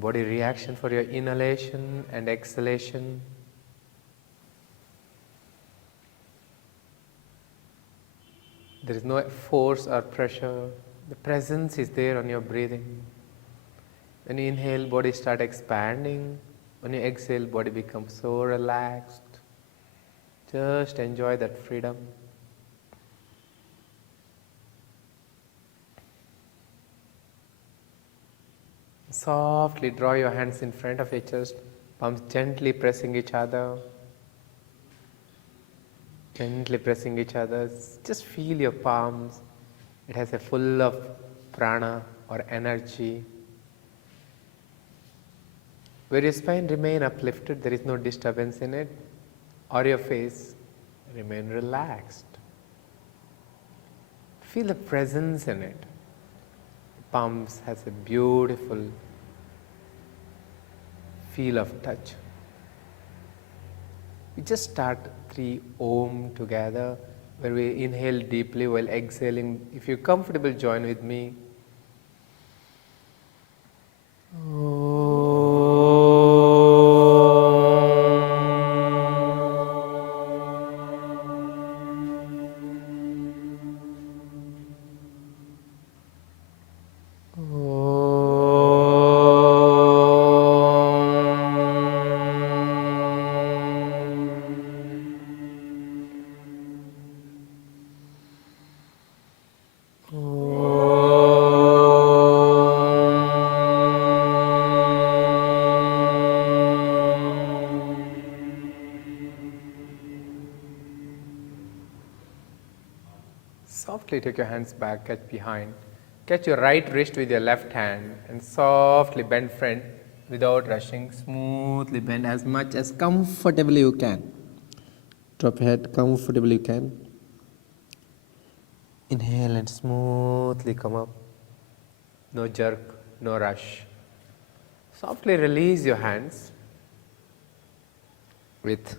body reaction for your inhalation and exhalation. There is no force or pressure. The presence is there on your breathing. When you inhale, body start expanding. When you exhale, body becomes so relaxed. Just enjoy that freedom. Softly draw your hands in front of your chest, palms gently pressing each other. Gently pressing each other. Just feel your palms. It has a full of prana or energy. Where your spine remain uplifted, there is no disturbance in it, or your face remain relaxed. Feel the presence in it. Palms has a beautiful feel of touch. We just start 3 Om together, where we inhale deeply while exhaling. If you're comfortable, join with me. Softly take your hands back, catch behind. Catch your right wrist with your left hand and softly bend front without rushing. Smoothly bend as much as comfortably you can. Drop your head comfortably you can. Inhale and smoothly come up. No jerk, no rush. Softly release your hands with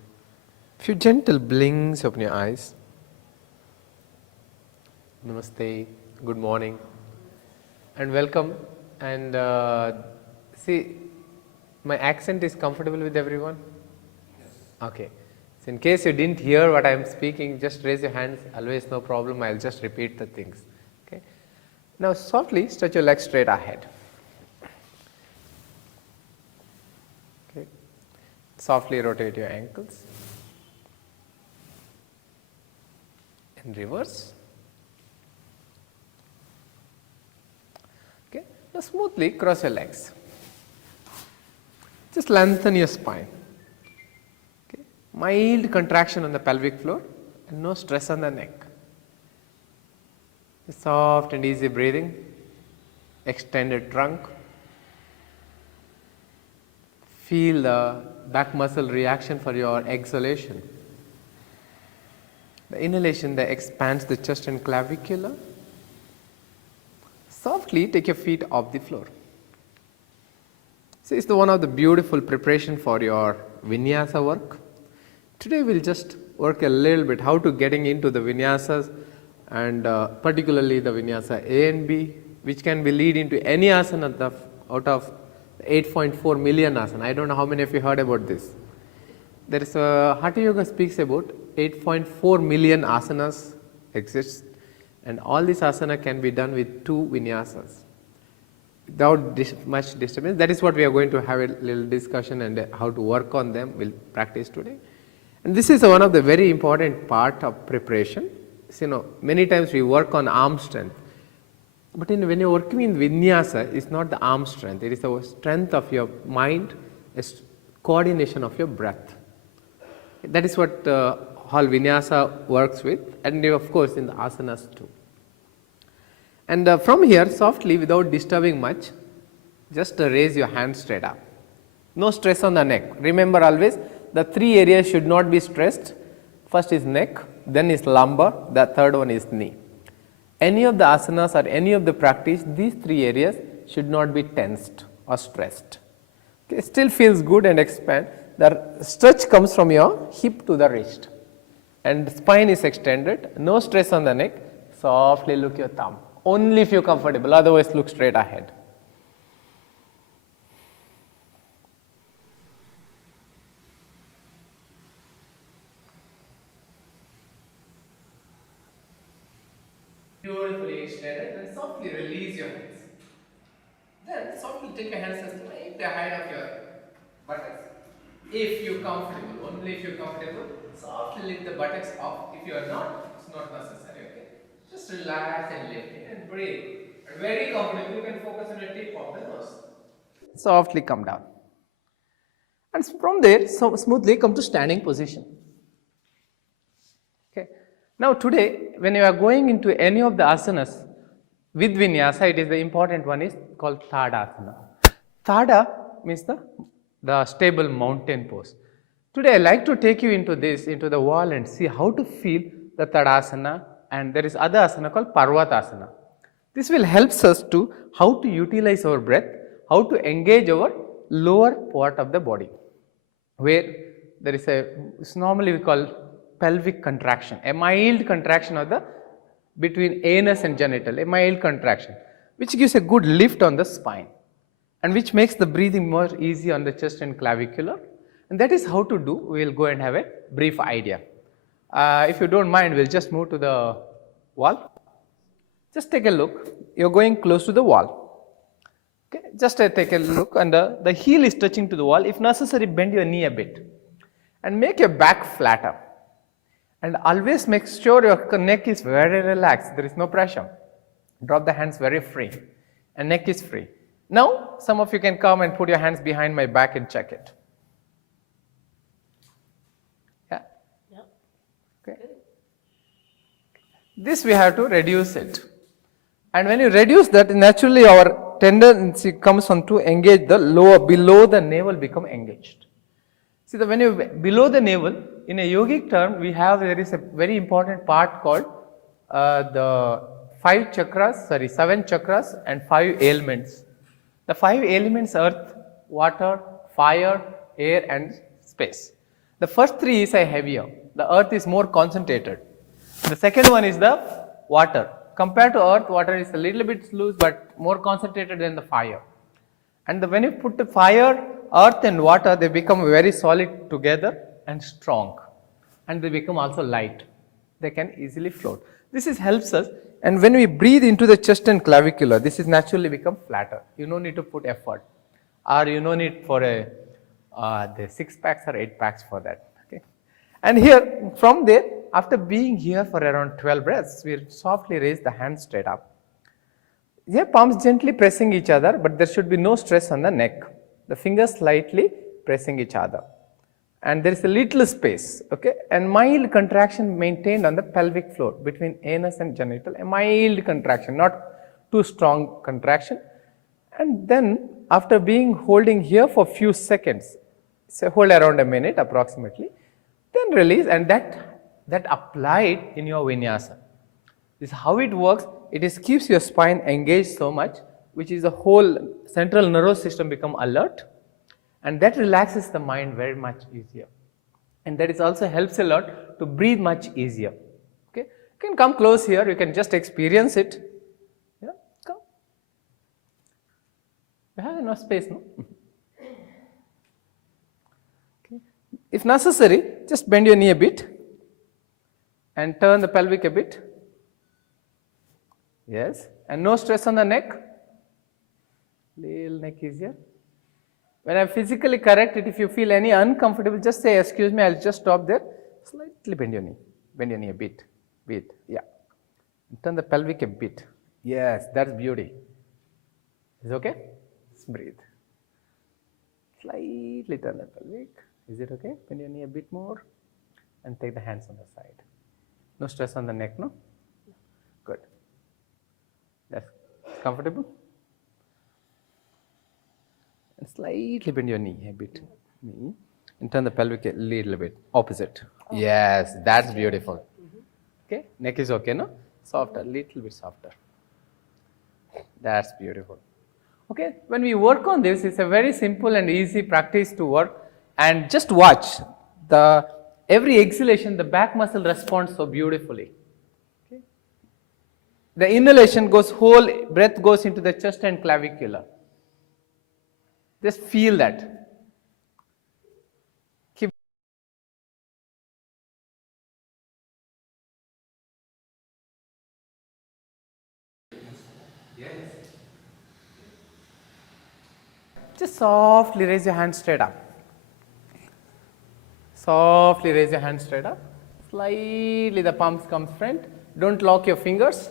few gentle blinks. Open your eyes. Namaste, good morning, and welcome. And see, my accent is comfortable with everyone? Yes. Okay. So in case you didn't hear what I am speaking, just raise your hands. Always no problem. I'll just repeat the things. Okay. Now softly stretch your legs straight ahead. Okay. Softly rotate your ankles. In reverse. Now smoothly cross your legs. Just lengthen your spine. Okay. Mild contraction on the pelvic floor and no stress on the neck. Soft and easy breathing. Extended trunk. Feel the back muscle reaction for your exhalation. The inhalation that expands the chest and clavicular. Softly take your feet off the floor. So it's one of the beautiful preparation for your vinyasa work. Today we'll just work a little bit how to getting into the vinyasas, and particularly the vinyasa A and B, which can be lead into any asana out of 8.4 million asana. I don't know how many of you heard about this. There is Hatha Yoga speaks about 8.4 million asanas exists. And all this asana can be done with 2 vinyasas without much disturbance. That is what we are going to have a little discussion, and how to work on them we'll practice today. And this is one of the very important part of preparation. So, many times we work on arm strength, but when you're working in vinyasa, it's not the arm strength, it is the strength of your mind, coordination of your breath. That is what all vinyasa works with, and of course in the asanas too. And from here, softly, without disturbing much, just raise your hands straight up. No stress on the neck. Remember always, the 3 areas should not be stressed. First is neck, then is lumbar, the third one is knee. Any of the asanas or any of the practice, these 3 areas should not be tensed or stressed. Okay, still feels good and expand. The stretch comes from your hip to the wrist, and spine is extended. No stress on the neck. Softly look your thumb. Only if you are comfortable, otherwise look straight ahead. Beautifully extended, then softly release your hands. Then softly take your hands just like the height of your buttocks. If you're comfortable, only if you're comfortable, softly lift the buttocks up. If you are not, it's not necessary, okay? Just relax and lift it and breathe. And very comfortable, you can focus on the tip of the nose. Softly come down. And from there, so smoothly come to standing position. Okay. Now today, when you are going into any of the asanas with vinyasa, it is the important one is called Tadasana. Tada means the stable mountain pose. Today I like to take you into this, into the wall and see how to feel the Tadasana, and there is other asana called Parvatasana. This will help us to how to utilize our breath, how to engage our lower part of the body, where there is it's normally we call pelvic contraction, a mild contraction of the between anus and genital, a mild contraction, which gives a good lift on the spine and which makes the breathing more easy on the chest and clavicular. And that is how to do. We will go and have a brief idea. If you don't mind, we'll just move to the wall. Just take a look. You're going close to the wall. Okay, just take a look, and the heel is touching to the wall. If necessary, bend your knee a bit and make your back flatter. And always make sure your neck is very relaxed. There is no pressure. Drop the hands very free, and neck is free. Now, some of you can come and put your hands behind my back and check it. Yeah? Yeah. Okay. This we have to reduce it. And when you reduce that, naturally our tendency comes on to engage the lower, below the navel become engaged. See, when you below the navel, in a yogic term, there is a very important part called the 7 chakras and 5 elements. The 5 elements: earth, water, fire, air and space. The first 3 is heavier. The earth is more concentrated. The second one is the water. Compared to earth, water is a little bit loose but more concentrated than the fire. And when you put the fire, earth and water, they become very solid together and strong. And they become also light. They can easily float. This helps us. And when we breathe into the chest and clavicular, this is naturally become flatter. You don't need to put effort. Or you don't need for the 6 packs or 8 packs for that. Okay. And here, from there, after being here for around 12 breaths, we softly raise the hands straight up. Yeah, palms gently pressing each other, but there should be no stress on the neck. The fingers slightly pressing each other. And there is a little space, okay? And mild contraction maintained on the pelvic floor between anus and genital. A mild contraction, not too strong contraction. And then, after holding here for a few seconds, so hold around a minute approximately, then release, and that applied in your vinyasa. This is how it works. It keeps your spine engaged so much, which is the whole central nervous system become alert, and that relaxes the mind very much easier. And that is also helps a lot to breathe much easier. Okay, you can come close here. You can just experience it. Yeah, come. You have enough space, no? Okay. If necessary, just bend your knee a bit and turn the pelvic a bit. Yes, and no stress on the neck. Little neck easier. When I physically correct it, if you feel any uncomfortable, just say, excuse me, I'll just stop there. Slightly bend your knee. Bend your knee a bit. Bit. Yeah. And turn the pelvic a bit. Yes, that's beauty. Is it okay? Let's breathe. Slightly turn the pelvic. Is it okay? Bend your knee a bit more. And take the hands on the side. No stress on the neck, no? Good. That's comfortable? And slightly bend your knee a bit. Knee. And turn the pelvic a little bit. Opposite. Yes, that's beautiful. Okay? Neck is okay, no? Softer, little bit softer. That's beautiful. Okay? When we work on this, it's a very simple and easy practice to work. And just watch. Every exhalation, the back muscle responds so beautifully. Okay? The inhalation whole breath goes into the chest and clavicular. Just feel that. Just softly raise your hand straight up. Softly raise your hand straight up. Slightly the palms come front. Don't lock your fingers.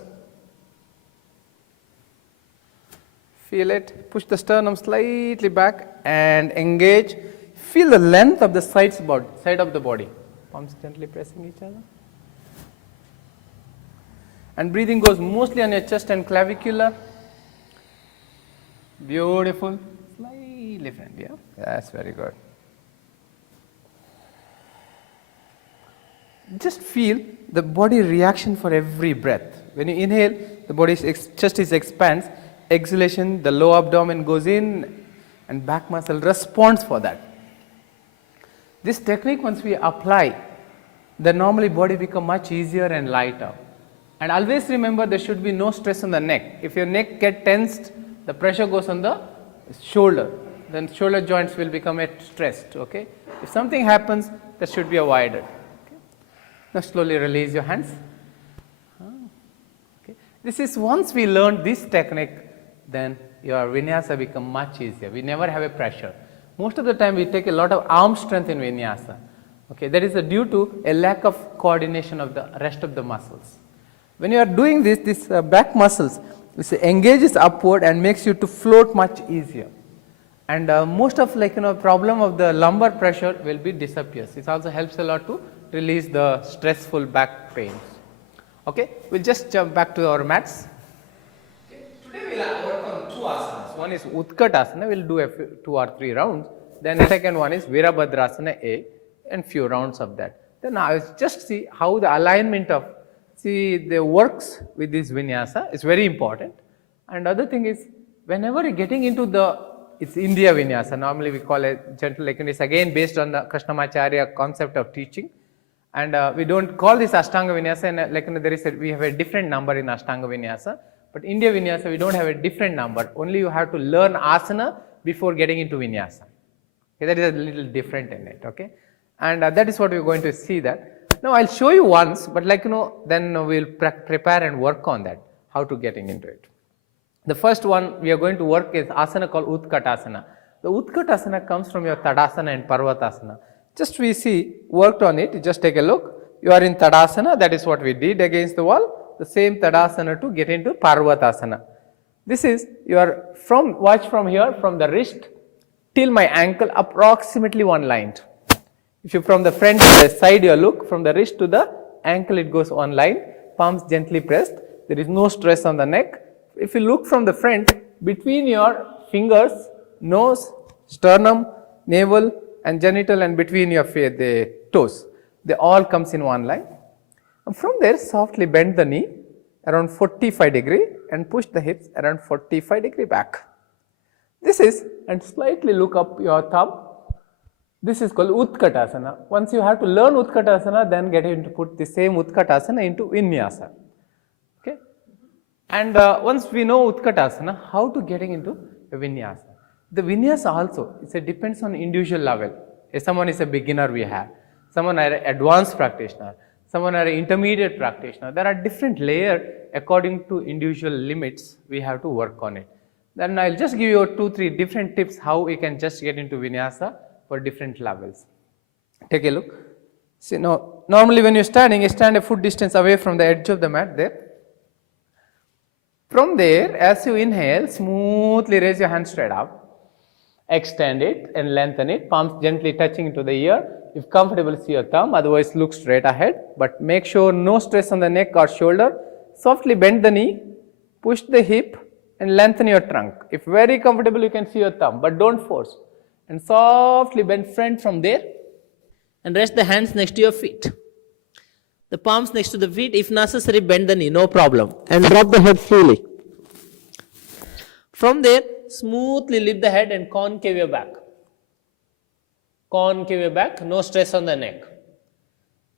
Feel it. Push the sternum slightly back and engage. Feel the length of the side of the body. Palms gently pressing each other. And breathing goes mostly on your chest and clavicular. Beautiful. Slightly front, yeah. That's very good. Just feel the body reaction for every breath. When you inhale, the body's chest is expands. Exhalation, the low abdomen goes in and back muscle responds for that. This technique, once we apply, the normally body become much easier and lighter. And always remember, there should be no stress on the neck. If your neck get tensed, the pressure goes on the shoulder. Then shoulder joints will become stressed. Okay. If something happens, that should be avoided. Okay. Now slowly release your hands. Okay. This is once we learn this technique, then your vinyasa become much easier. We never have a pressure. Most of the time we take a lot of arm strength in vinyasa. Okay. That is due to a lack of coordination of the rest of the muscles. When you are doing this back muscles, this engages upward and makes you to float much easier. And most of problem of the lumbar pressure will be disappears. It also helps a lot to release the stressful back pains. Okay, we'll just jump back to our mats. Okay. Today we'll work on two asanas. One is Utkatasana, we'll do 2 or 3 rounds. Then the second one is Virabhadrasana A and few rounds of that. Then I'll just see how the alignment of the works with this vinyasa is very important. And other thing is, whenever you're getting into it's India vinyasa, normally we call it gentle it's again based on the Krishnamacharya concept of teaching. And we don't call this Ashtanga vinyasa, and we have a different number in Ashtanga vinyasa. But India vinyasa, we don't have a different number. Only you have to learn asana before getting into vinyasa. Okay, that is a little different in it. Okay, and that is what we're going to see that. Now I'll show you once, but then we'll prepare and work on that, how to getting into it. The first one we are going to work is asana called Utkatasana. The Utkatasana comes from your Tadasana and Parvatasana. Just we see, worked on it, just take a look. You are in Tadasana, that is what we did against the wall. The same Tadasana to get into Parvatasana. This is, watch from here, from the wrist till my ankle, approximately one line. If you from the front to the side you look, from the wrist to the ankle it goes one line, palms gently pressed, there is no stress on the neck. If you look from the front, between your fingers, nose, sternum, navel and genital and between your the toes, they all comes in one line. And from there softly bend the knee around 45 degree and push the hips around 45 degree back. This is, and slightly look up your thumb. This is called Utkatasana. Once you have to learn Utkatasana, then get into put the same Utkatasana into Vinyasa. Okay. And once we know Utkatasana, how to getting into a Vinyasa. The Vinyasa also, it depends on individual level. If someone is a beginner we have, someone are an advanced practitioner, someone are an intermediate practitioner. There are different layers according to individual limits we have to work on it. Then I'll just give you 2-3 different tips how we can just get into Vinyasa for different levels. Take a look. See now, normally when you're standing, you stand a foot distance away from the edge of the mat there. From there, as you inhale, smoothly raise your hand straight up. Extend it and lengthen it, palms gently touching into the ear. If comfortable, see your thumb, otherwise look straight ahead. But make sure no stress on the neck or shoulder. Softly bend the knee, push the hip and lengthen your trunk. If very comfortable, you can see your thumb, but don't force. And softly bend front from there and rest the hands next to your feet. The palms next to the feet, if necessary bend the knee, no problem. And drop the head slowly. From there, smoothly lift the head and concave your back. Concave your back, no stress on the neck.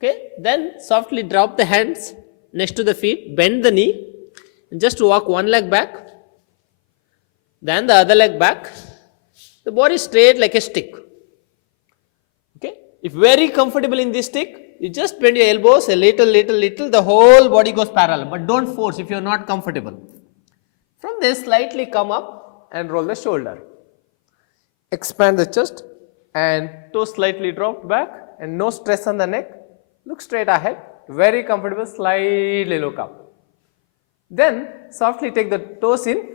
Okay, then softly drop the hands next to the feet, bend the knee and just walk one leg back, then the other leg back. The body straight like a stick. Okay, if very comfortable in this stick, you just bend your elbows a little, the whole body goes parallel, but don't force if you are not comfortable. From there, slightly come up and roll the shoulder. expand the chest and toes slightly dropped back and no stress on the neck. Look straight ahead, very comfortable, slightly look up. Then softly take the toes in,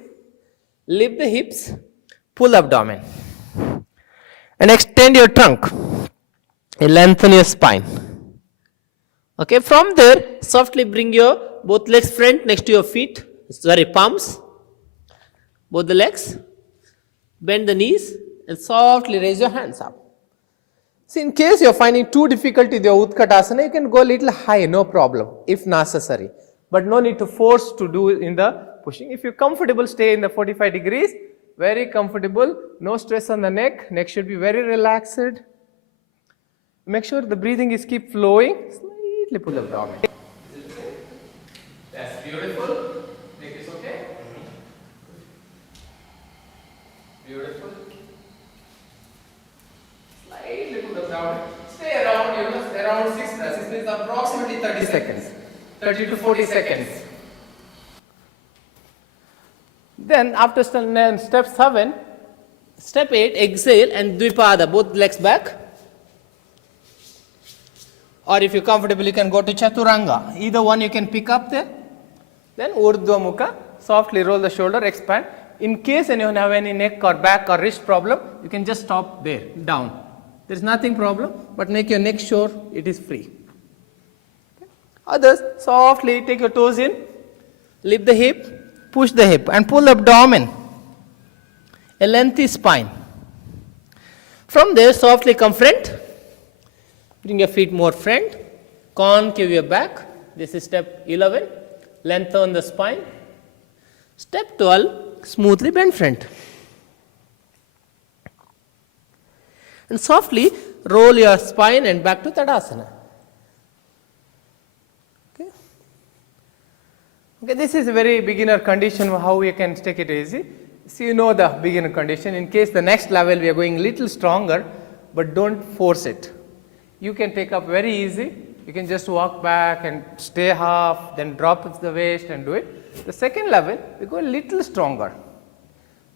lift the hips, pull abdomen and extend your trunk and lengthen your spine. Okay, from there softly bring your both legs front next to your feet, palms, both the legs, bend the knees and softly raise your hands up. See, in case you are finding too difficult with your Utkatasana, you can go a little high, no problem, if necessary. But no need to force to do in the pushing. If you're comfortable, stay in the 45 degrees, very comfortable, no stress on the neck, neck should be very relaxed. Make sure the breathing is keep flowing, slightly pull abdomen. That's beautiful. Make this okay? Beautiful. Slightly pull abdomen. Stay around, around 6 breaths. This means approximately 30 seconds. 30 to 40 seconds. Then after step 7, step 8, exhale and Dvipada, both legs back. Or if you're comfortable, you can go to Chaturanga. Either one you can pick up there. Then Urdhva Mukha, softly roll the shoulder, expand. In case anyone have any neck or back or wrist problem, you can just stop there, down. There is nothing problem, but make your neck sure it is free. Okay. Others, softly take your toes in, lift the hip, push the hip and pull the abdomen. A lengthy spine. From there, softly come front. Bring your feet more front, concave your back. This is step 11. Lengthen the spine. Step 12, smoothly bend front. And softly roll your spine and back to Tadasana. Okay. Okay, this is a very beginner condition how you can take it easy. So you know the beginner condition. In case the next level we are going little stronger, but don't force it. You can take up very easy. You can just walk back and stay half, then drop the waist and do it. The second level, we go a little stronger.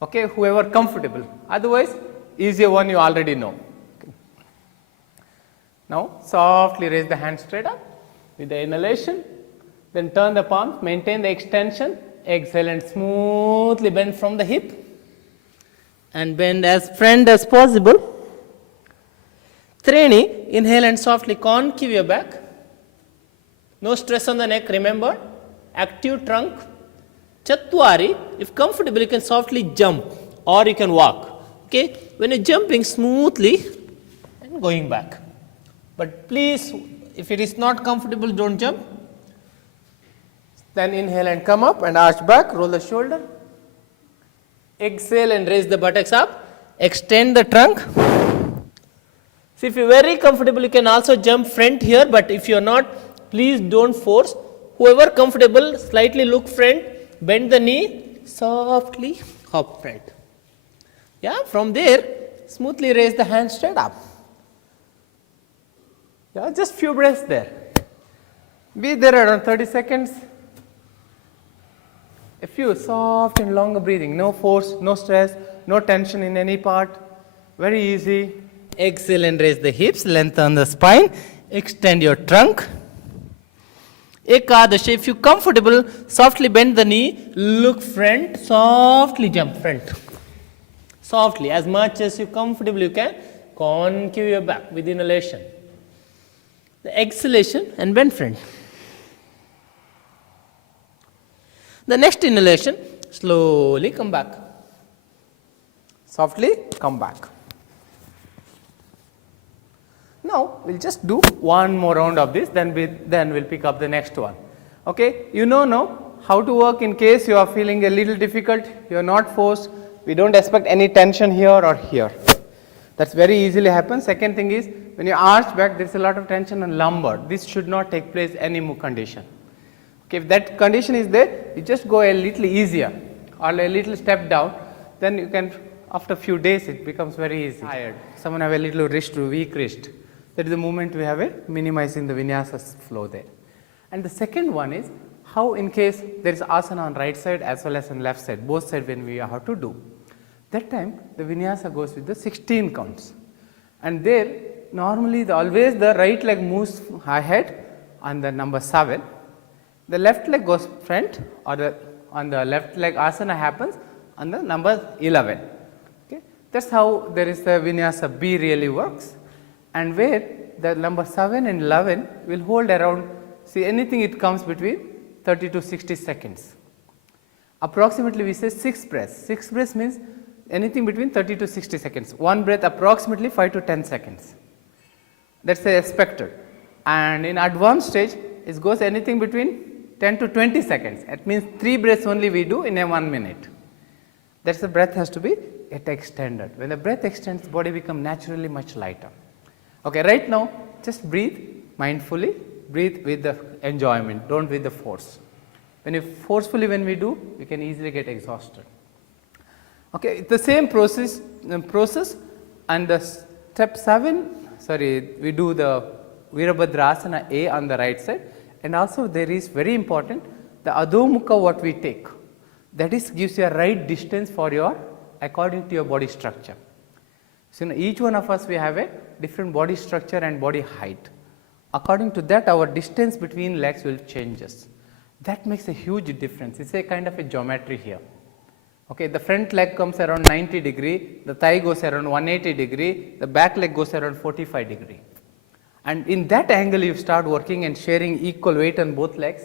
Okay, whoever comfortable. Otherwise, easier one you already know. Okay. Now, softly raise the hand straight up with the inhalation. Then turn the palms, maintain the extension. Exhale and smoothly bend from the hip. And bend as front as possible. Treni, inhale and softly concave your back. No stress on the neck, remember. Active trunk. Chatwari, if comfortable, you can softly jump or you can walk. Okay, when you're jumping smoothly and going back. But please, if it is not comfortable, don't jump. Then inhale and come up and arch back, roll the shoulder. Exhale and raise the buttocks up. Extend the trunk. So if you're very comfortable, you can also jump front here, but if you're not, please don't force. Whoever comfortable, slightly look front, bend the knee, softly hop front. Yeah, from there, smoothly raise the hand straight up. Yeah, just few breaths there. Be there around 30 seconds. A few soft and longer breathing, no force, no stress, no tension in any part, very easy. Exhale and raise the hips, lengthen the spine, extend your trunk. Ekadashi, if you're comfortable, softly bend the knee, look front, softly jump front. Softly, as much as you're comfortable you can, concave your back with inhalation. The exhalation and bend front. The next inhalation, slowly come back. Softly come back. Now, we'll just do one more round of this, then we'll pick up the next one. Okay, you know now how to work in case you are feeling a little difficult, you are not forced, we don't expect any tension here or here. That's very easily happens. Second thing is, when you arch back, there's a lot of tension on lumbar. This should not take place any condition. Okay, if that condition is there, you just go a little easier or a little step down, then you can, after a few days, it becomes very easy. Tired. Someone have a little wrist, weak wrist. That is the moment we have a minimizing the vinyasa flow there. And the second one is how in case there is asana on right side as well as on left side, both sides when we have to do. That time the vinyasa goes with the 16 counts. And there normally always the right leg moves ahead on the number 7. The left leg goes front, or on the left leg asana happens on the number 11. Okay. That is how there is the vinyasa B really works, and where the number 7 and 11 will hold around, see anything it comes between 30 to 60 seconds. Approximately we say 6 breaths. 6 breaths means anything between 30 to 60 seconds. One breath approximately 5 to 10 seconds. That is expected. And in advanced stage, it goes anything between 10 to 20 seconds. It means 3 breaths only we do in a 1 minute. That is the breath has to be extended. When the breath extends, the body becomes naturally much lighter. Okay, right now, just breathe mindfully, breathe with the enjoyment, don't with the force. When you forcefully when we do, we can easily get exhausted. Okay, the same process and the step 7, we do the Virabhadrasana A on the right side, and also there is very important the Adho-Mukha what we take, that is gives you a right distance for your according to your body structure. So each one of us we have a different body structure and body height. According to that our distance between legs will changes. That makes a huge difference. It is a kind of a geometry here. Okay, the front leg comes around 90 degree, the thigh goes around 180 degree, the back leg goes around 45 degree. And in that angle you start working and sharing equal weight on both legs,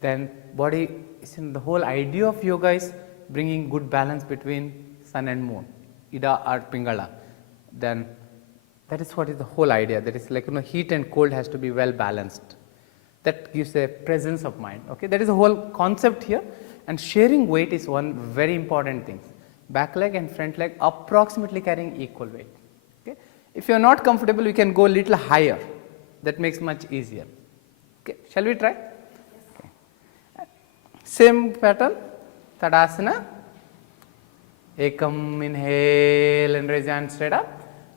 then body is in the whole idea of yoga is bringing good balance between sun and moon, Ida or Pingala. Then that is what is the whole idea, that is like heat and cold has to be well balanced. That gives a presence of mind. Okay, that is the whole concept here. And sharing weight is one very important thing. Back leg and front leg approximately carrying equal weight. Okay. If you are not comfortable, you can go a little higher. That makes much easier. Okay. Shall we try? Okay. Same pattern. Tadasana. Ekam, inhale and raise hand straight up.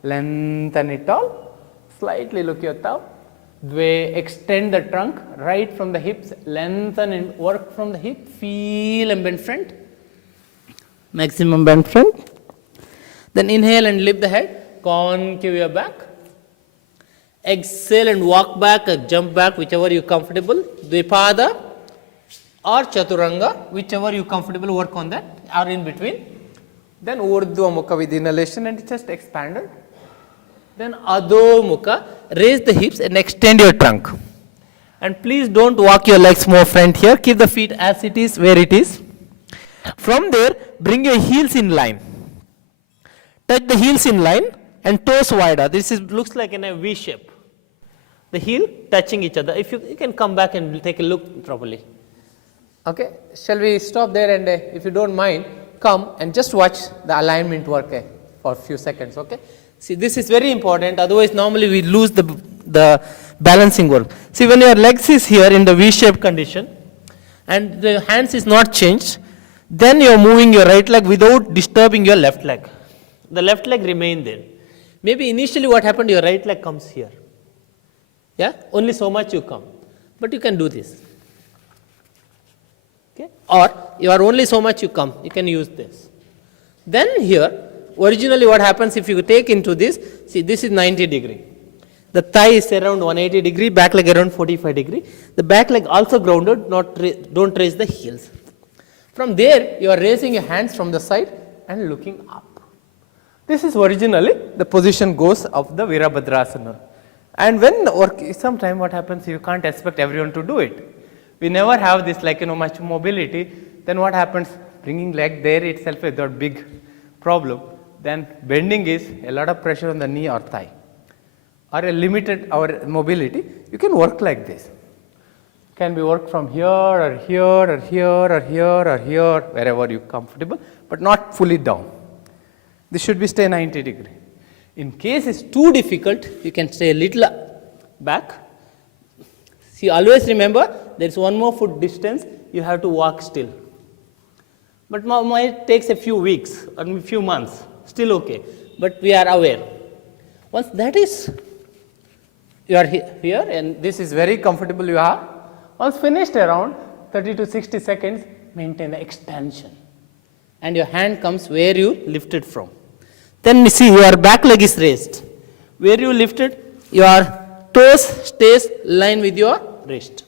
Lengthen it all. Slightly look your thumb. Dve, extend the trunk right from the hips, lengthen and work from the hip, feel and bend front, maximum bend front. Then inhale and lift the head, concave your back. Exhale and walk back or jump back, whichever you comfortable. Dvipada or Chaturanga, whichever you comfortable, work on that, or in between. Then Urdhva Mukha with inhalation and just expanded. Then Adho Mukha, raise the hips and extend your trunk. And please don't walk your legs more front here, keep the feet as it is, where it is. From there, bring your heels in line. Touch the heels in line and toes wider. This looks like in a V shape. The heel touching each other. If you can come back and take a look properly. Okay, shall we stop there and if you don't mind, come and just watch the alignment work for a few seconds, okay? See, this is very important, otherwise normally we lose the balancing work. See, when your legs is here in the V-shaped condition and the hands is not changed, then you are moving your right leg without disturbing your left leg. The left leg remain there. Maybe initially what happened, your right leg comes here. Yeah, only so much you come, but you can do this. Okay, or you are only so much you come, you can use this. Then here, originally what happens if you take into this, see this is 90 degree. The thigh is around 180 degree, back leg around 45 degree. The back leg also grounded, don't raise the heels. From there, you are raising your hands from the side and looking up. This is originally the position goes of the Virabhadrasana. And when the work, sometime what happens, you can't expect everyone to do it. We never have this like much mobility. Then what happens, bringing leg there itself is a big problem. Then bending is a lot of pressure on the knee or thigh. Or a limited our mobility, you can work like this. Can be worked from here or here or here or here or here, wherever you comfortable, but not fully down. This should be stay 90 degree. In case it's too difficult, you can stay a little back. See, always remember, there is one more foot distance, you have to walk still. But it takes a few weeks or a few months, still okay. But we are aware. Once that is, you are here and this is very comfortable you are. Once finished around 30 to 60 seconds, maintain the extension. and your hand comes where you lifted from. Then you see your back leg is raised. Where you lifted, your toes stays line with your wrist.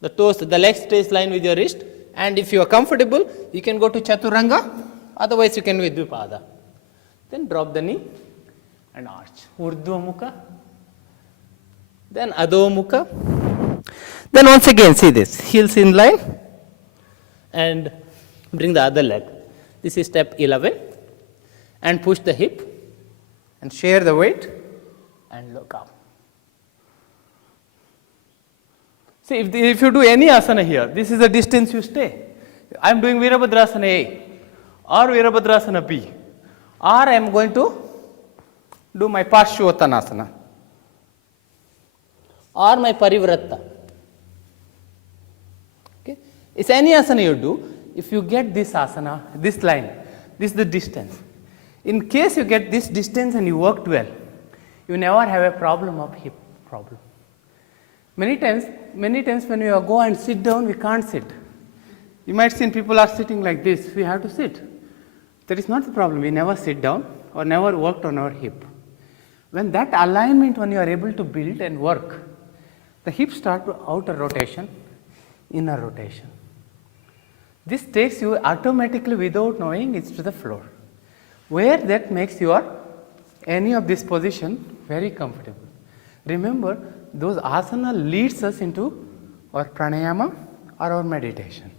The leg stays line with your wrist, and if you are comfortable, you can go to Chaturanga, otherwise you can do Dvipada. Then drop the knee and arch. Urdhva Mukha. Then Adho Mukha. Then once again, see this, heels in line, and bring the other leg. This is step 11. And push the hip, and share the weight, and look up. See, if you do any asana here, this is the distance you stay. I am doing Virabhadrasana A, or Virabhadrasana B, or I am going to do my Parshyottanasana, or my Parivrata. Okay? It's any asana you do, if you get this asana, this line, this is the distance. In case you get this distance and you worked well, you never have a problem of hip problem. Many times when you go and sit down, we can't sit. You might see people are sitting like this, we have to sit. That is not the problem, we never sit down or never worked on our hip. When that alignment, when you are able to build and work, the hips start to outer rotation, inner rotation. This takes you automatically without knowing it's to the floor, where that makes your any of this position very comfortable. Remember, those asana leads us into our pranayama or our meditation.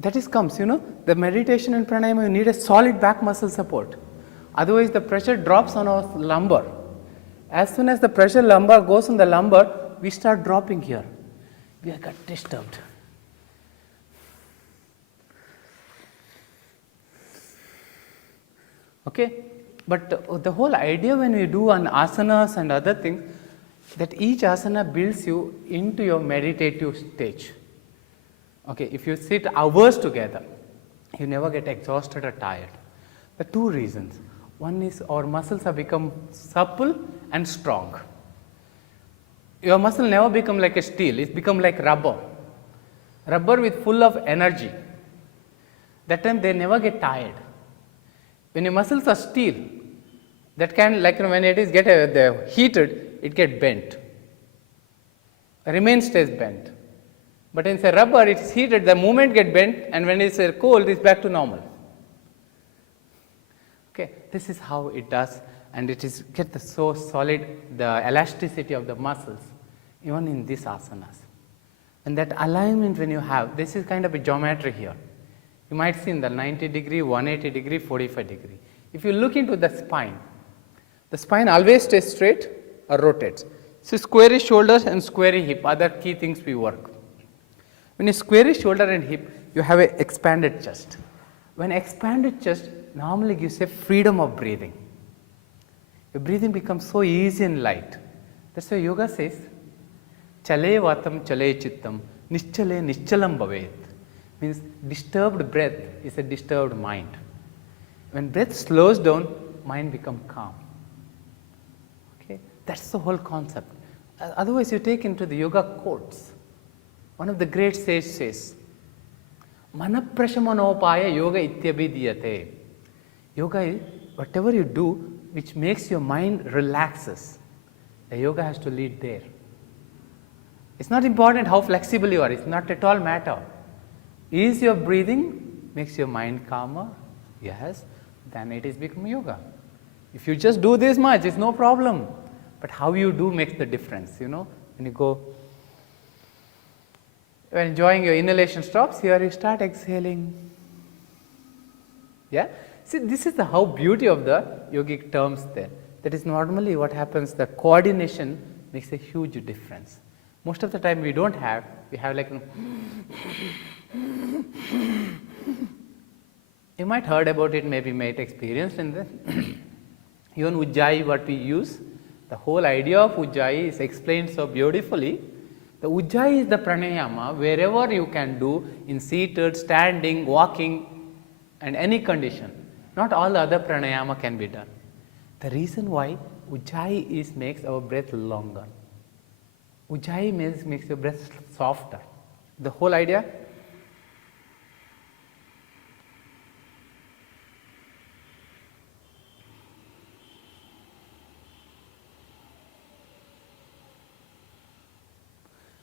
That is comes, the meditation and pranayama, you need a solid back muscle support. Otherwise, the pressure drops on our lumbar. As soon as the pressure lumbar goes on the lumbar, we start dropping here. We got disturbed. Okay, but the whole idea when we do an asanas and other things, that each asana builds you into your meditative stage. Okay, if you sit hours together, you never get exhausted or tired. The two reasons. One is our muscles have become supple and strong. Your muscle never become like a steel, it's become like rubber. Rubber with full of energy. That time they never get tired. When your muscles are steel, that can, when it is heated, it get bent. Remain stays bent. But in say rubber, it is heated, the movement get bent, and when it is cold, it's back to normal. Okay, this is how it does, and it is so solid, the elasticity of the muscles, even in these asanas. And that alignment when you have, this is kind of a geometry here. You might see in the 90 degree, 180 degree, 45 degree. If you look into the spine always stays straight or rotates. So squarish shoulders and squarish hip, other key things we work. When you squarish shoulder and hip, you have an expanded chest. When expanded chest normally gives a freedom of breathing. Your breathing becomes so easy and light. That's why yoga says, chale vatam chale chittam, nischale nischalam bhavet. Means disturbed breath is a disturbed mind. When breath slows down, mind becomes calm. Okay, that's the whole concept. Otherwise, you take into the yoga quotes. One of the great sages says, Manaprashamanopaya yoga ityabhidiyate. Yoga is whatever you do which makes your mind relaxes. The yoga has to lead there. It's not important how flexible you are, it's not at all matter. Is your breathing makes your mind calmer? Yes, then it is become yoga. If you just do this much, it's no problem. But how you do makes the difference, when you go, when enjoying your inhalation stops, here you start exhaling. Yeah? See, this is the how beauty of the yogic terms there. That is normally what happens, the coordination makes a huge difference. Most of the time we don't have, we have like, you might heard about it, maybe might experienced in the even Ujjayi what we use, the whole idea of Ujjayi is explained so beautifully. The Ujjayi is the pranayama wherever you can do in seated, standing, walking and any condition. Not all the other pranayama can be done. The reason why Ujjayi is makes our breath longer. Ujjayi makes your breath softer. The whole idea.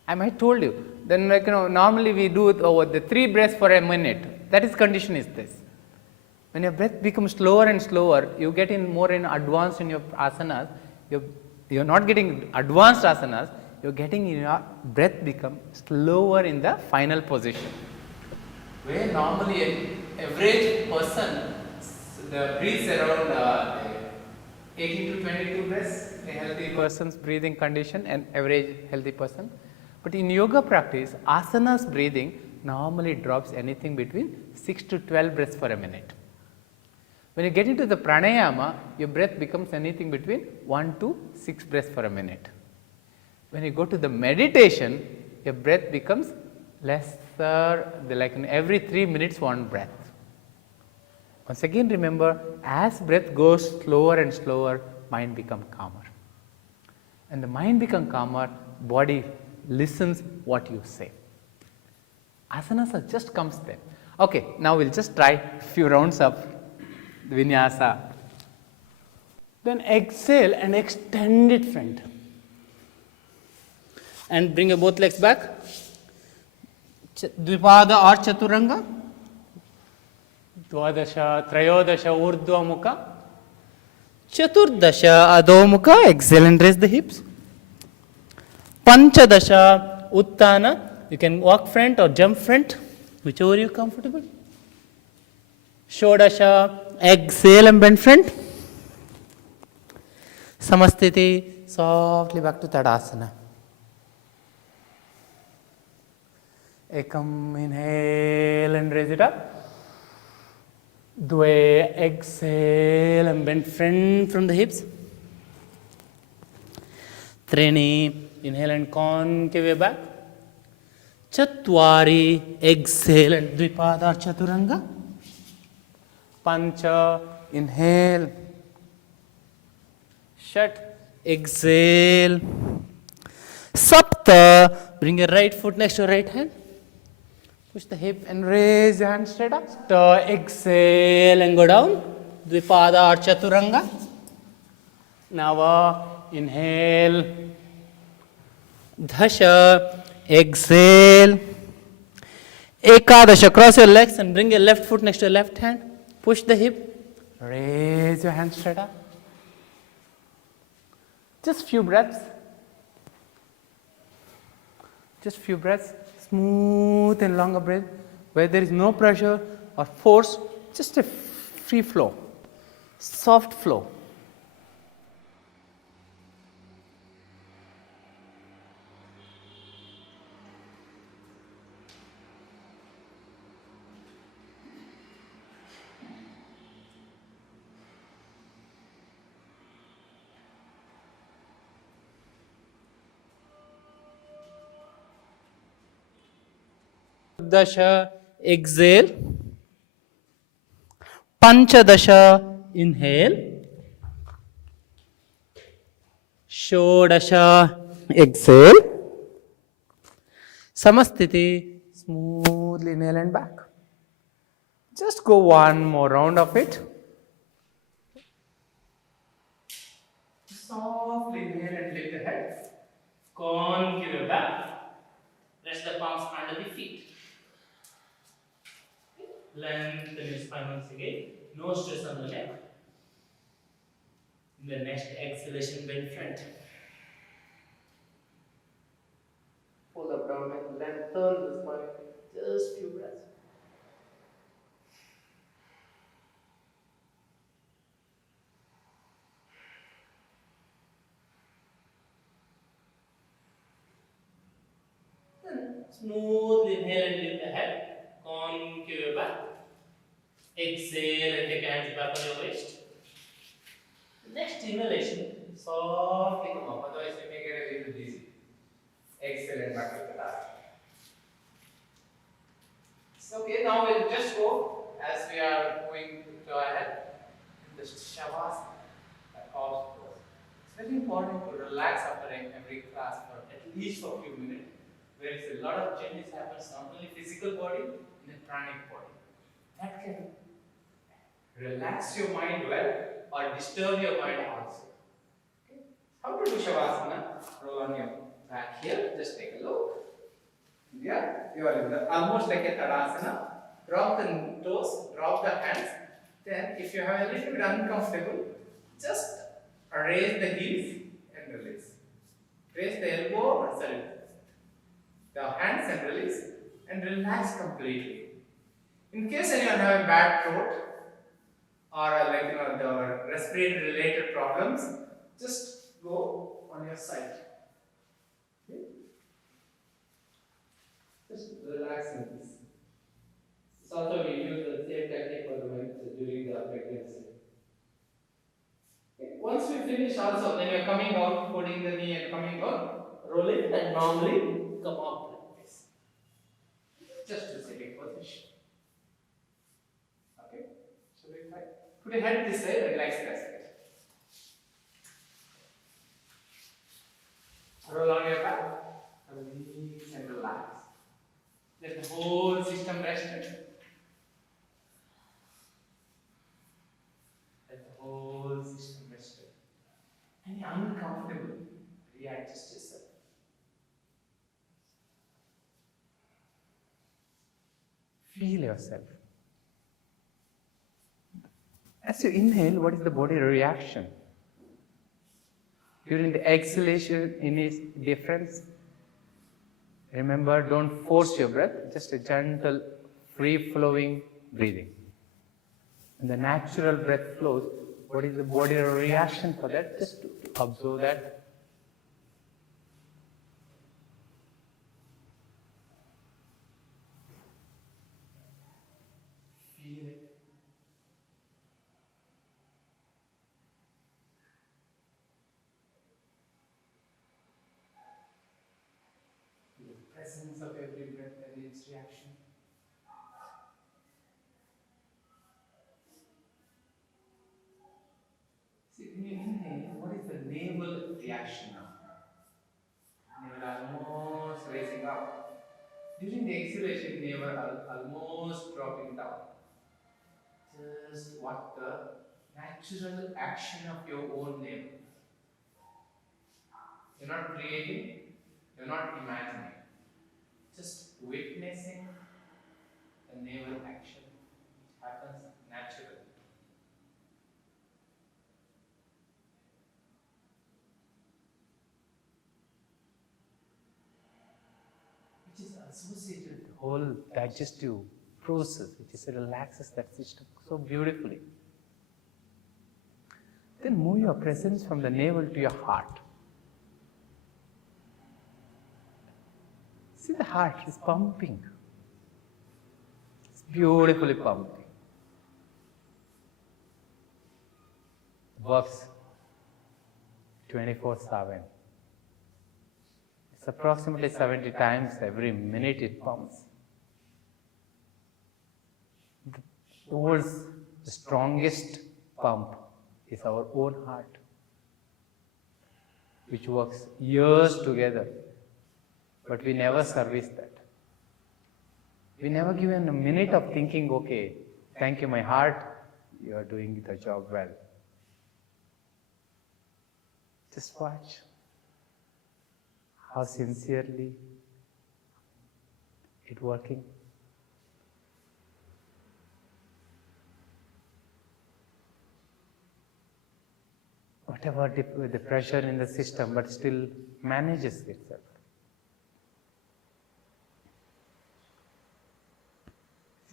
I might told you. Then normally we do it over the 3 breaths for a minute. That is condition is this. When your breath becomes slower and slower, you get in more in advanced in your asanas. You're not getting advanced asanas. You're getting your breath become slower in the final position. Where normally an average person the breathes around 18 to 22 breaths, a healthy person's breathing condition, an average healthy person. But in yoga practice, asanas breathing normally drops anything between 6 to 12 breaths for a minute. When you get into the pranayama, your breath becomes anything between 1 to 6 breaths for a minute. When you go to the meditation, your breath becomes lesser, like every 3 minutes, 1 breath. Once again, remember, as breath goes slower and slower, mind becomes calmer. And the mind becomes calmer, body listens what you say. Asanas just comes there. Okay, now we'll just try a few rounds of vinyasa. Then exhale and extend it, friend. And bring your both legs back. Dvipada or chaturanga. Dvadasha, Trayodasha, Urdhva Mukha. Chaturdasha, Adho Mukha. Exhale and raise the hips. Panchadasha, Uttana. You can walk front or jump front, whichever you are comfortable. Shodasha, exhale and bend front. Samastiti, softly back to Tadasana. Ekam, inhale and raise it up. Dve, exhale and bend front from the hips. Trini, inhale and concave back. Chatwari, exhale and Dvipada or Chaturanga. Pancha, inhale. Shat, exhale. Sapta, bring your right foot next to your right hand. Push the hip and raise your hand straight up. Exhale and go down. Dvipada or Chaturanga. Now inhale. Dhasha, exhale. Ekadasha, cross your legs and bring your left foot next to your left hand. Push the hip. Raise your hand straight up. Just few breaths. Just few breaths. Smooth and longer breath, where there is no pressure or force, just a free flow, soft flow. Dasha, exhale. Panchadasha, inhale. Shodasha, exhale. Samastiti, smoothly inhale and back. Just go one more round of it. Softly inhale and lift the head. Concave back. Rest the palms under the feet. Lengthen your spine once again. No stress on the neck. In the next exhalation, bend front. Pull up down and lengthen the spine. Just few breaths. Then smoothly inhale and lift the head. Concave back. Exhale and take your hands back on your waist. Next inhalation, softly come up, otherwise you may get a little dizzy. Exhale and back to the last. So, okay, now we'll just go as we are moving to ahead in the Shavasana, that calls pose. It's very important to relax after every class for at least for a few minutes, where a lot of changes happens not only physical body, in the pranic body. That can relax your mind well or disturb your mind also. Okay. How to do Shavasana? Roll on your back here, just take a look. Yeah, you are in the almost like a Tadasana. Drop the toes, drop the hands. Then, if you have a little bit uncomfortable, just raise the heels and release. Raise the elbow and sorry, the hands and release, and relax completely. In case anyone have a bad throat or the respiratory related problems, just go on your side. Okay? Just relax in this. So also we use the same technique for the men during the pregnancy. Okay. Once we finish also, then you're coming out, putting the knee and coming out, roll it and normally come up like this. Just to sitting position. Okay? So we try. Put your head this side, relax that side. Roll on your back, release and relax. Let the whole system rest. Let the whole system rest. Any uncomfortable, readjust yourself. Feel yourself. As you inhale, what is the body reaction? During the exhalation, any difference? Remember, don't force your breath, just a gentle, free-flowing breathing. And the natural breath flows, what is the body reaction for that? Just to observe that. Feel it. The presence of every breath and its reaction. See, when you inhale, what is the navel reaction now? Navel almost raising up. During the exhalation, navel almost dropping down. Just watch the natural action of your own navel. You're not creating, you're not imagining. Just witnessing the navel action. It happens naturally. Which is associated with the whole digestive process, which is relaxes that system so beautifully. Then move your presence from the navel to your heart. See, the heart is pumping. It's beautifully pumping. It works 24/7. It's approximately 70 times every minute it pumps. The world's strongest pump is our own heart, which works years together, but we never service that. We never given a minute of thinking, okay, thank you, my heart, you are doing the job well. Just watch how sincerely it working. Whatever the pressure in the system, but still manages itself.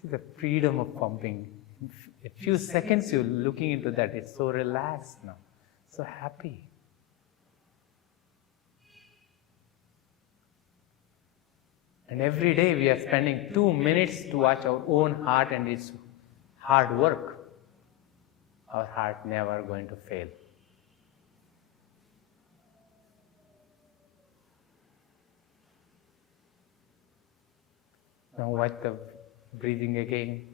See the freedom of pumping. A few seconds you're looking into that, it's so relaxed now, so happy. And every day we are spending 2 minutes to watch our own heart and its hard work. Our heart never going to fail. Now watch the breathing again.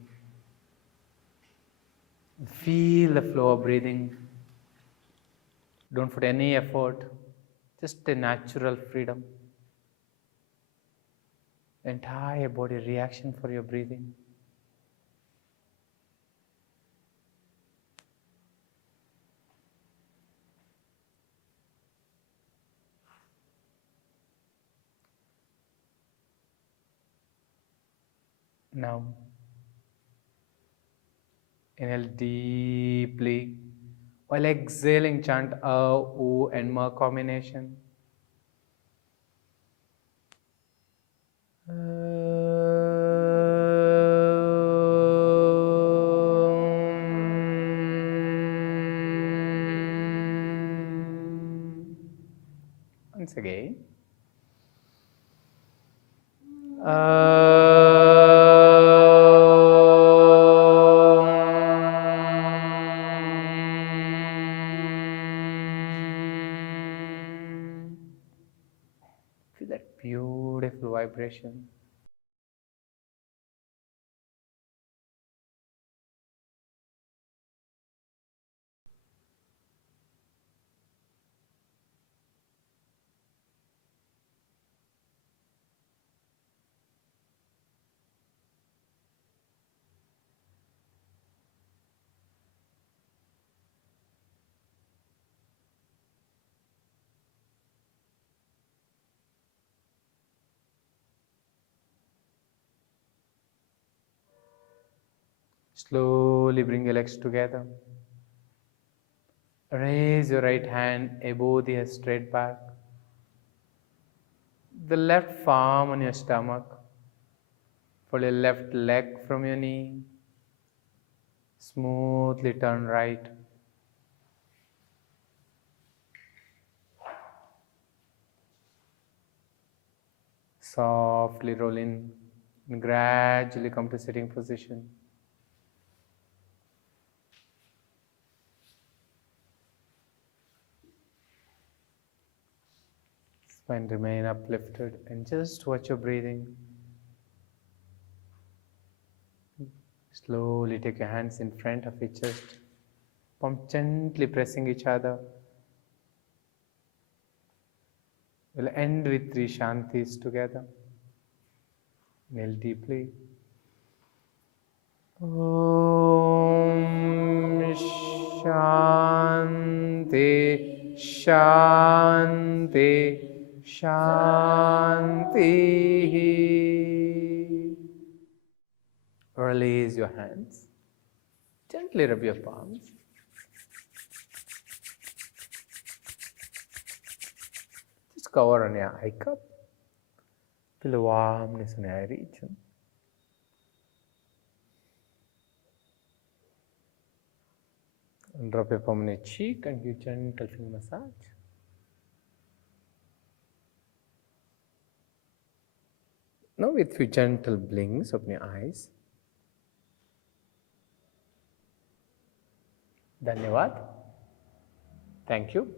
Feel the flow of breathing. Don't put any effort, just a natural freedom. Entire body reaction for your breathing. Now, inhale deeply while exhaling, chant A, O, and Ma combination. Once again. Feel that beautiful vibration. Slowly bring your legs together. Raise your right hand above the head, straight back. The left palm on your stomach. Pull your left leg from your knee. Smoothly turn right. Softly roll in and gradually come to sitting position. Spine remain uplifted and just watch your breathing. Slowly take your hands in front of your chest. Palm gently pressing each other. We'll end with 3 Shantis together. Inhale deeply. Om Shanti Shanti Shanti. Release your hands. Gently rub your palms. Just cover on your eye cup. Feel the warmness in your eye region. And drop your palm on your cheek and give gentle finger massage. Now with few gentle blinks, open your eyes. Dhanyavad. Thank you.